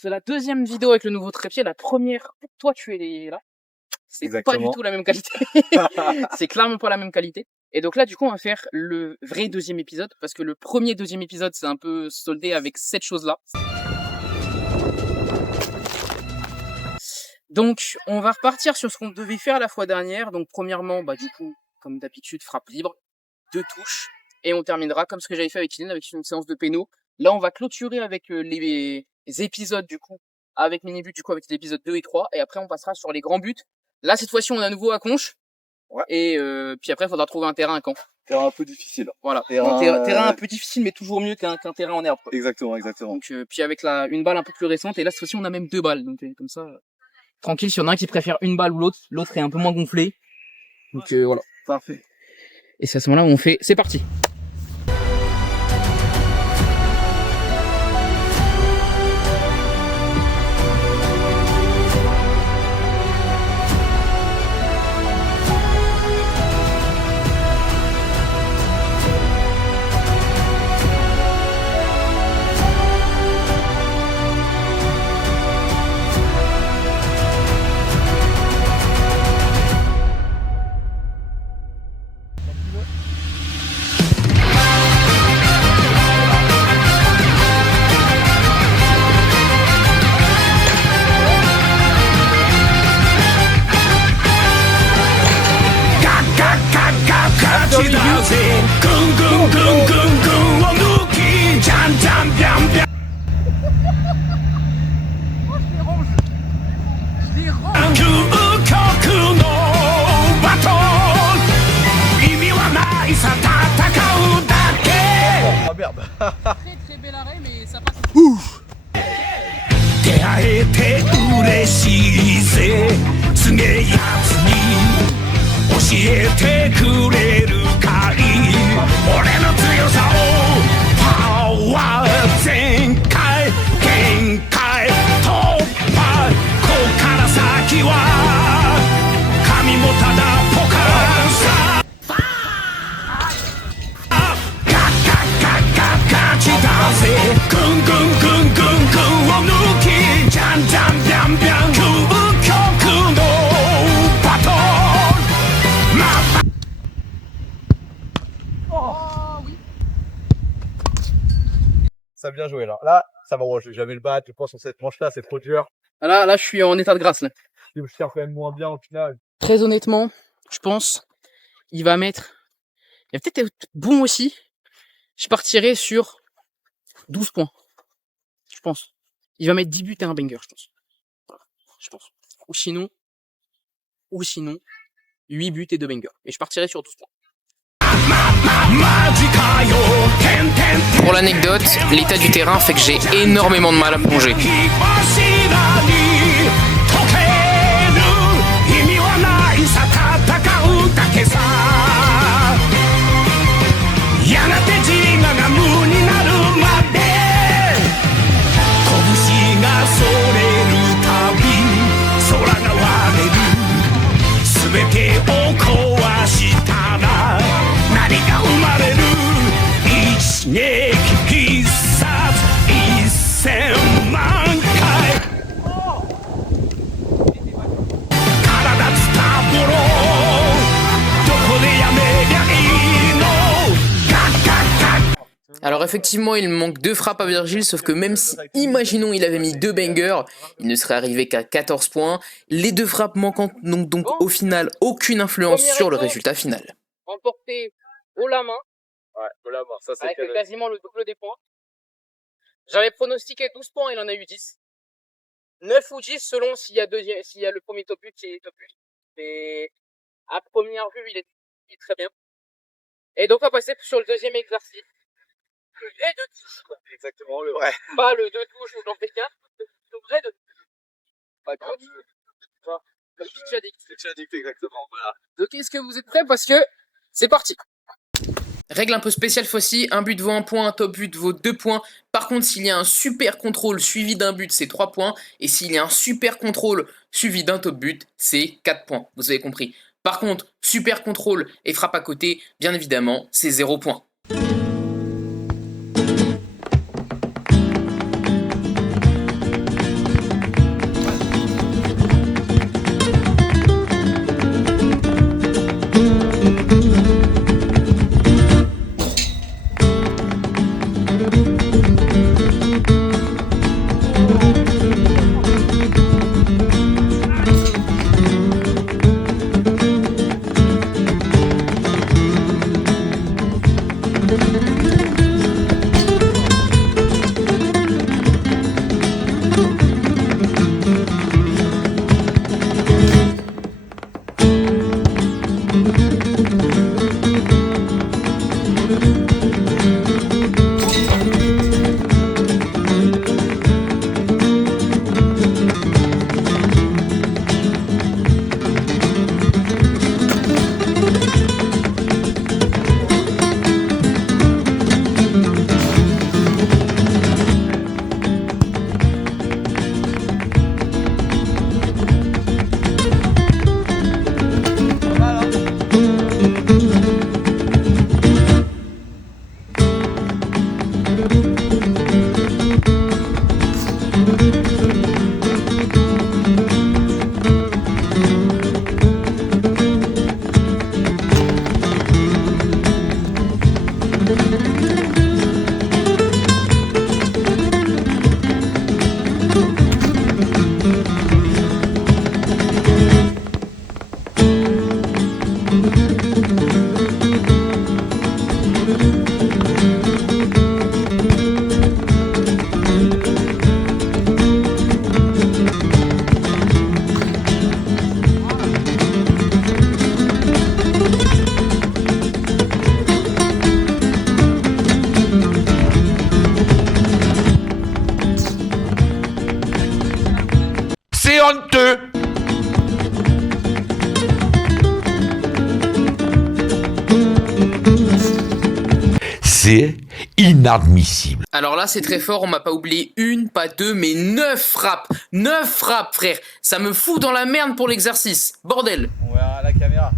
c'est la deuxième vidéo avec le nouveau trépied. La première, toi, tu es là. C'est pas du tout la même qualité. C'est clairement pas la même qualité. Et donc là, du coup, on va faire le vrai deuxième épisode, parce que le premier deuxième épisode, c'est un peu soldé avec cette chose-là. Donc, on va repartir sur ce qu'on devait faire la fois dernière. Donc, premièrement, du coup, comme d'habitude, frappe libre, 2 touches, et on terminera comme ce que j'avais fait avec Kylian, avec une séance de péno. Là, on va clôturer avec les épisodes, du coup, avec mini-but, du coup, avec l'épisode 2 et 3, et après, on passera sur les grands buts. Là, cette fois-ci, on est à nouveau à Conches. Ouais. Et puis après, il faudra trouver un terrain à Caen. Terrain un peu difficile. Voilà. Terrain un peu difficile, mais toujours mieux qu'un terrain en herbe, quoi. Exactement. Donc, puis avec une balle un peu plus récente, et là, cette fois-ci, on a même 2 balles. Donc, comme ça, tranquille, s'il y en a un qui préfère une balle ou l'autre est un peu moins gonflé. Donc, voilà. Parfait. Et c'est à ce moment-là où on fait, c'est parti. Oh merde. Très bel arrêt, mais ça passe. Ouf. Ça a bien joué là. Là, ça va, je vais jamais le battre. Je pense sur cette manche-là, c'est trop dur. Là, je suis en état de grâce, là. Je tiens quand même moins bien au final. Très honnêtement, je pense, il va peut-être être bon aussi. Je partirai sur 12 points. Je pense. Il va mettre 10 buts et un banger, je pense. Voilà, je pense. Ou sinon, 8 buts et 2 bangers. Et je partirai sur 12 points. Pour l'anecdote, l'état du terrain fait que j'ai énormément de mal à plonger. Alors effectivement, il manque 2 frappes à Virgile, sauf que même si, imaginons, il avait mis 2 bangers, il ne serait arrivé qu'à 14 points. Les 2 frappes manquantes n'ont donc au final aucune influence sur le résultat final. Remporté haut la main. Ouais, haut la main, ça c'est avec quasiment le double des points. J'avais pronostiqué 12 points, il en a eu 10. 9 ou 10 selon s'il y a le premier top but qui est top but. Et à première vue, il est très bien. Et donc on va passer sur le deuxième exercice. Le vrai 2 touches, quoi. Exactement, le vrai. Pas le 2 touches ou j'en fais 4, le vrai 2 touches. Pas comme tu as dit. Tu as dit exactement, voilà. Donc est-ce que vous êtes prêts? Parce que c'est parti. Règle un peu spéciale fois-ci, un but vaut 1 point, un top but vaut 2 points. Par contre, s'il y a un super contrôle suivi d'un but, c'est 3 points. Et s'il y a un super contrôle suivi d'un top but, c'est 4 points. Vous avez compris. Par contre, super contrôle et frappe à côté, bien évidemment, c'est 0 points. C'est honteux. C'est inadmissible. Alors là, c'est très fort, on m'a pas oublié une, pas deux, mais 9 frappes. 9 frappes, frère. Ça me fout dans la merde pour l'exercice. Bordel. On verra la caméra.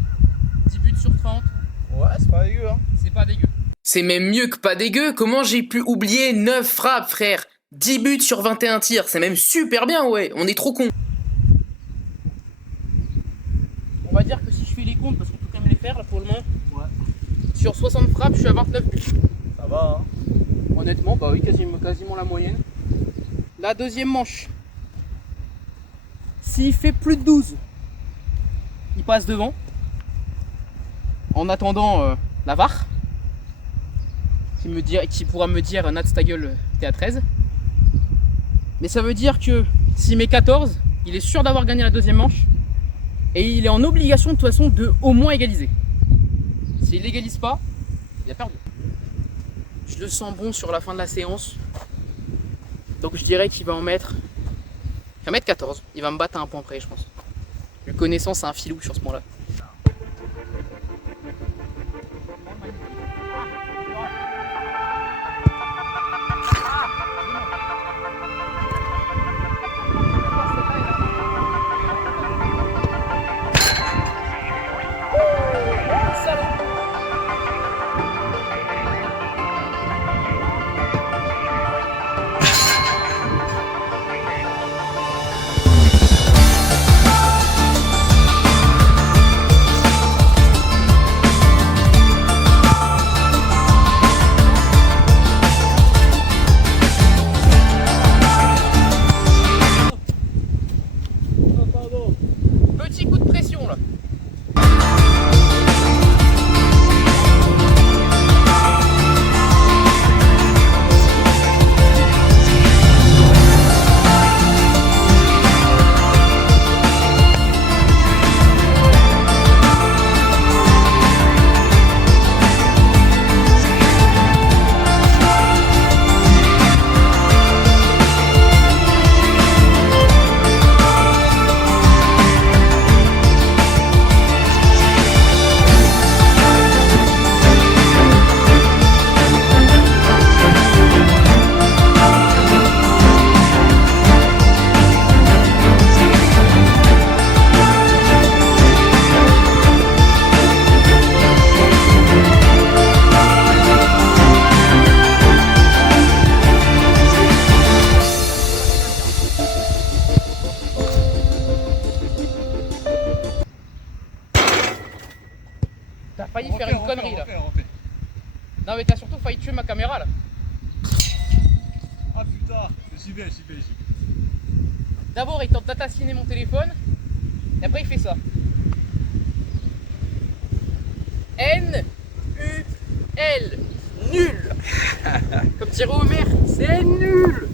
10 buts sur 30. Ouais, c'est pas dégueu, hein. C'est pas dégueu. C'est même mieux que pas dégueu. Comment j'ai pu oublier 9 frappes, frère? 10 buts sur 21 tirs. C'est même super bien, ouais. On est trop cons. On va dire que si je fais les comptes, parce qu'on peut quand même les faire là pour le moment. Ouais. Sur 60 frappes, je suis à 29 buts. Ça va, hein. Honnêtement, bah oui, quasiment la moyenne. La deuxième manche. S'il fait plus de 12, il passe devant. En attendant la VAR. Qui pourra me dire Nat ta gueule, t'es à 13. Mais ça veut dire que s'il met 14, il est sûr d'avoir gagné la deuxième manche. Et il est en obligation de toute façon de au moins égaliser. S'il n'égalise pas, il a perdu. Je le sens bon sur la fin de la séance. Donc je dirais qu'il va en mettre. Il va mettre 14. Il va me battre à un point près, je pense. Le connaissant, c'est un filou sur ce point-là. Petit coup de pression là. T'as failli faire une connerie là. Non mais t'as surtout failli tuer ma caméra là. Ah putain, c'est J'y vais. D'abord, il tente d'assassiner mon téléphone. Et après, il fait ça. N-U-L. Nul. Comme dirait Homer, c'est nul.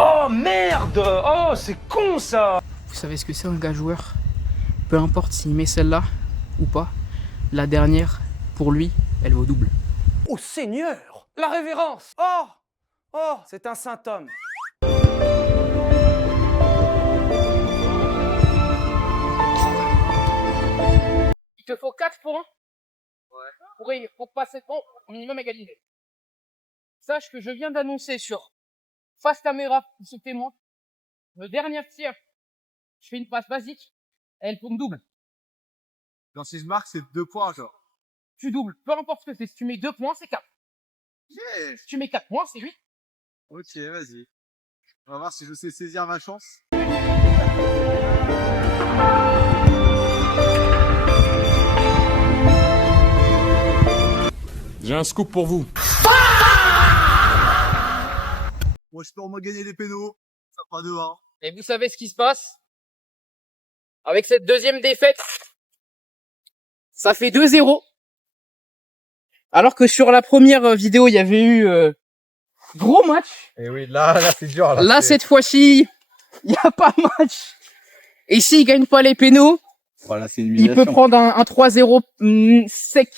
Oh merde! Oh, c'est con ça! Vous savez ce que c'est un gars joueur? Peu importe s'il met celle-là ou pas, la dernière, pour lui, elle vaut double. Oh Seigneur! La révérence! Oh! Oh, c'est un saint homme. Il te faut 4 points pour passer au minimum égalisé. Sache que je viens d'annoncer sur face caméra pour ce témoin, le dernier tir, je fais une passe basique, elle tourne double. Quand si je marque, c'est 2 points, genre. Tu doubles, peu importe ce que c'est. Si tu mets 2 points, c'est 4. Yes. Si tu mets 4 points, c'est 8. Ok, vas-y. On va voir si je sais saisir ma chance. J'ai un scoop pour vous. Moi, je peux au moins gagner les pénaux. Ça fera 2-1. Et vous savez ce qui se passe? Avec cette deuxième défaite, ça fait 2-0. Alors que sur la première vidéo, il y avait eu gros match. Et oui, là, c'est dur. Là, cette fois-ci, il n'y a pas match. Et s'il gagne pas les pénaux, Voilà, c'est une il peut prendre un 3-0 sec.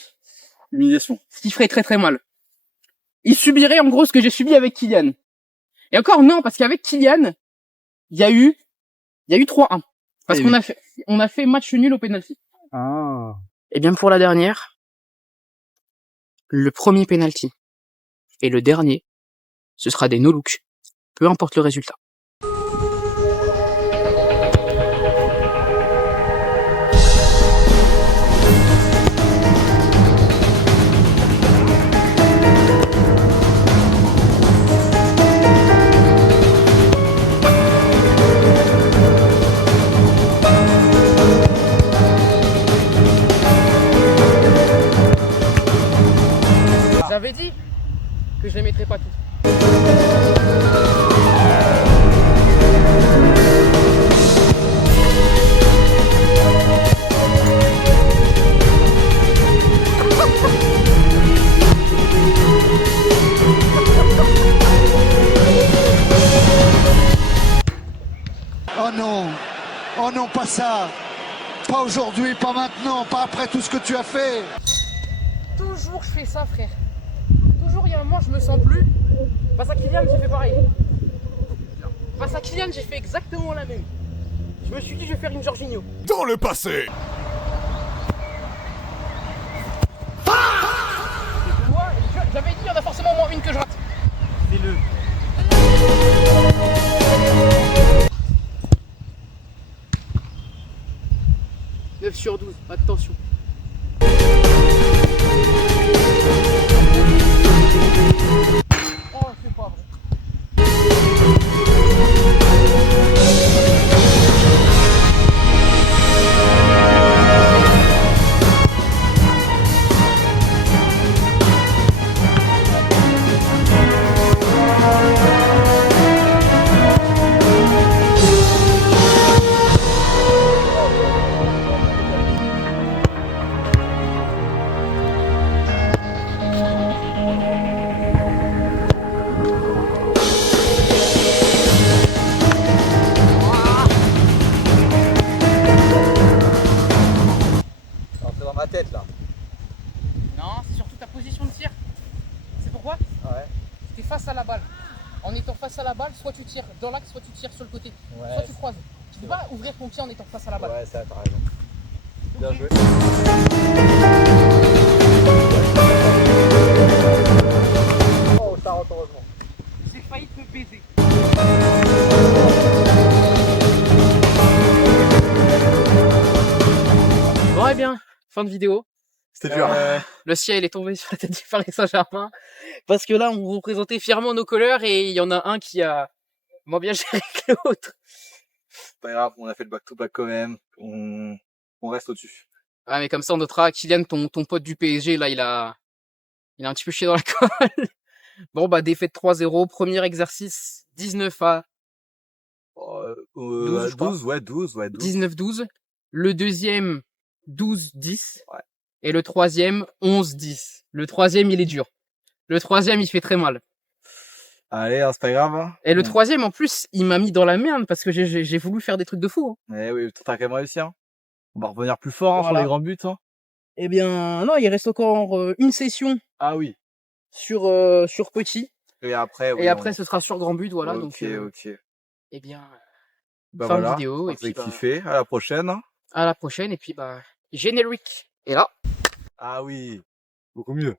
humiliation. Ce qui ferait très très mal. Il subirait en gros ce que j'ai subi avec Kylian. Et encore non, parce qu'avec Kylian, il y a eu 3-1. Parce Eh qu'on oui. on a fait match nul au penalty. Ah. Et bien pour la dernière, le premier penalty et le dernier, ce sera des no-look. Peu importe le résultat. J'avais dit que je les mettrais pas toutes. Oh non, pas ça. Pas aujourd'hui, pas maintenant, pas après tout ce que tu as fait. Toujours je fais ça, frère. Toujours il y a un moment je me sens plus. Face à Kylian j'ai fait pareil. Face à Kylian j'ai fait exactement la même. Je me suis dit je vais faire une Jorginho. Dans le passé. Tu vois, j'avais dit il y en a forcément au moins une que je rate. Fais-le. 9 sur 12, attention. Oh, c'est pas vrai. Alors, c'est dans ma tête, là. Non, c'est surtout ta position de tir. C'est pourquoi? Ouais. T'es face à la balle. En étant face à la balle, soit tu tires dans l'axe, soit tu tires sur le côté. Ouais. Soit tu croises. Tu peux pas ouvrir ton pied en étant face à la balle. Ouais, ça, t'as raison. Bien joué. ça rentre heureusement. J'ai failli te baiser. Bon, eh bien, fin de vidéo. C'était dur. Le ciel est tombé sur la tête du Paris Saint-Germain. Parce que là, on représentait fièrement nos couleurs et il y en a un qui a moins bien géré que l'autre. Pas grave, on a fait le back-to-back quand même. On reste au-dessus. Ah, mais comme ça, on notera Kylian, ton pote du PSG, là, il a un petit peu chié dans la colle. Bon, bah, défaite 3-0, premier exercice, 19 12, je crois. 12, ouais, 12. 19-12. Le deuxième, 12-10. Ouais. Et le troisième, 11-10. Le troisième, il est dur. Le troisième, il fait très mal. Allez, hein, c'est pas grave. Hein. Et le troisième, en plus, il m'a mis dans la merde parce que j'ai voulu faire des trucs de fou. Hein. Eh oui, t'as quand même réussi. Hein. On va revenir plus fort hein, sur Voilà. les grands buts. Hein. Eh bien, non, il reste encore une session Ah oui. sur petit. Et après, oui, Et après, ce sera sur grand but, voilà. Ok, Donc, ok. eh bien, Bah fin voilà, de vidéo. on Et puis, s'est kiffé. À la prochaine. à la prochaine. Et puis, bah, générique. Et là. Ah oui, beaucoup mieux.